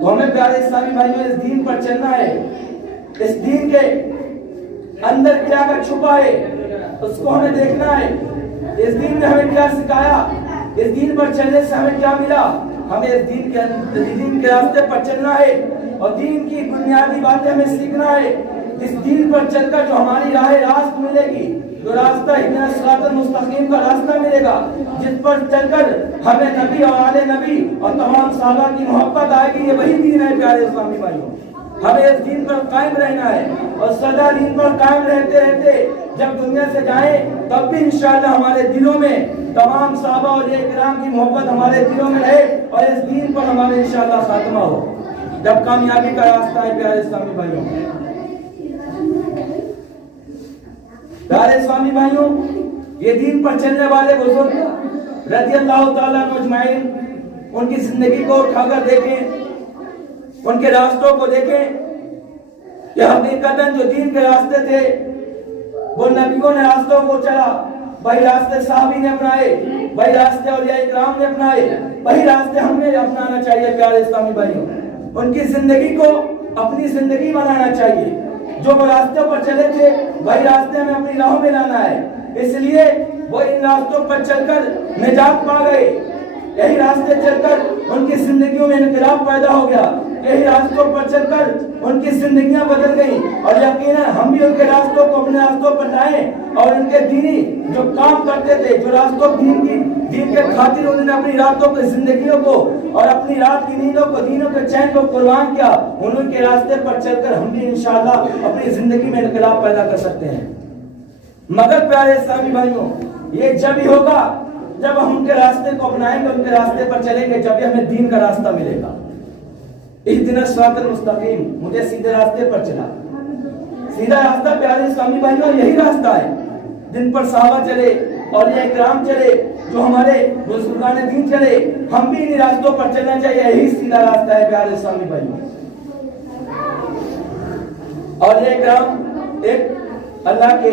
تو ہمیں پیارے اسلامی بھائیوں اس دین پر چلنا ہے. اس دین کے اندر کیا چھپا ہے اس کو ہمیں دیکھنا ہے. اس دین میں ہمیں کیا سکھایا, اس دین پر چلنے سے ہمیں کیا ملا. ہمیں اس دین کے راستے پر چلنا ہے اور دین کی بنیادی باتیں ہمیں سیکھنا ہے. اس دین پر چل کر جو ہماری راہ راست ملے گی, جو راستہ اہدنا الصراط المستقیم کا راستہ ملے گا, جس پر چل کر ہمیں نبی اور آل نبی اور تمام صحابہ کی محبت آئے گی, یہ وہی دین ہے پیارے اسلامی بھائیوں. ہمیں اس دین پر قائم رہنا ہے اور سدا دین پر قائم رہتے رہتے جب دنیا سے جائیں تب بھی انشاءاللہ ہمارے دلوں میں تمام صحابہ اور کرام کی محبت ہمارے دلوں میں رہے اور اس دین پر ہمارے انشاءاللہ خاتمہ ہو. جب کامیابی کا راستہ ہے پیارے اسلامی بھائیوں. پیارے اسلامی بھائیوں, یہ دین پر چلنے والے بزرگ رضی اللہ تعالیٰ عنہ اجمعین, ان کی زندگی کو اٹھا کر دیکھیں, ان کے راستوں کو دیکھیں کہ حقیقتاً جو دین کے راستے تھے وہ نبیوں نے راستوں کو چلا, وہی راستے صحابی نے اپنائے, وہی راستے اولیاء کرام نے اپنائے, وہی راستے ہمیں اپنانا چاہیے پیارے اسلامی بھائیوں. ان کی زندگی کو اپنی زندگی بنانا چاہیے. جو وہ راستوں پر چلے تھے وہی راستے ہمیں اپنی راہوں میں لانا ہے. اس لیے وہ ان راستوں پر چل کر نجات پا گئے. یہی راستے چل کر ان کی زندگیوں میں انقلاب پیدا ہو گیا. یہی راستوں پر چل کر ان کی زندگیاں بدل گئیں اور یقیناً ہم بھی ان کے راستوں کو اپنے راستوں پر لائیں اور ان کے دینی جو کام کرتے تھے, جو راستوں دین کے خاطر انہوں نے اپنی راتوں کی زندگیوں کو اور اپنی رات کی نیندوں کو, دینوں کے چین کو قربان کیا, انہوں کے راستے پر چل کر ہم بھی انشاءاللہ اپنی زندگی میں انقلاب پیدا کر سکتے ہیں. مگر پیارے اسلامی بھائیوں, یہ جب ہی ہوگا جب ہم ان کے راستے کو اپنائیں گے, ان کے راستے پر چلیں گے, جب ہمیں دین کا راستہ ملے گا. اہدنا الصراط المستقیم, مجھے سیدھے راستے پر چلا. سیدھا راستہ پیارے اسلامی بھائیوں یہی راستہ ہے جن پر صحابہ چلے, اولیاء کرام چلے, جو ہمارے بزرگان دین چلے. ہم بھی ان راستوں پر چلنا چاہیے, یہی سیدھا راستہ ہے پیارے اسلامی بھائیوں. اولیاء کرام ایک اللہ کے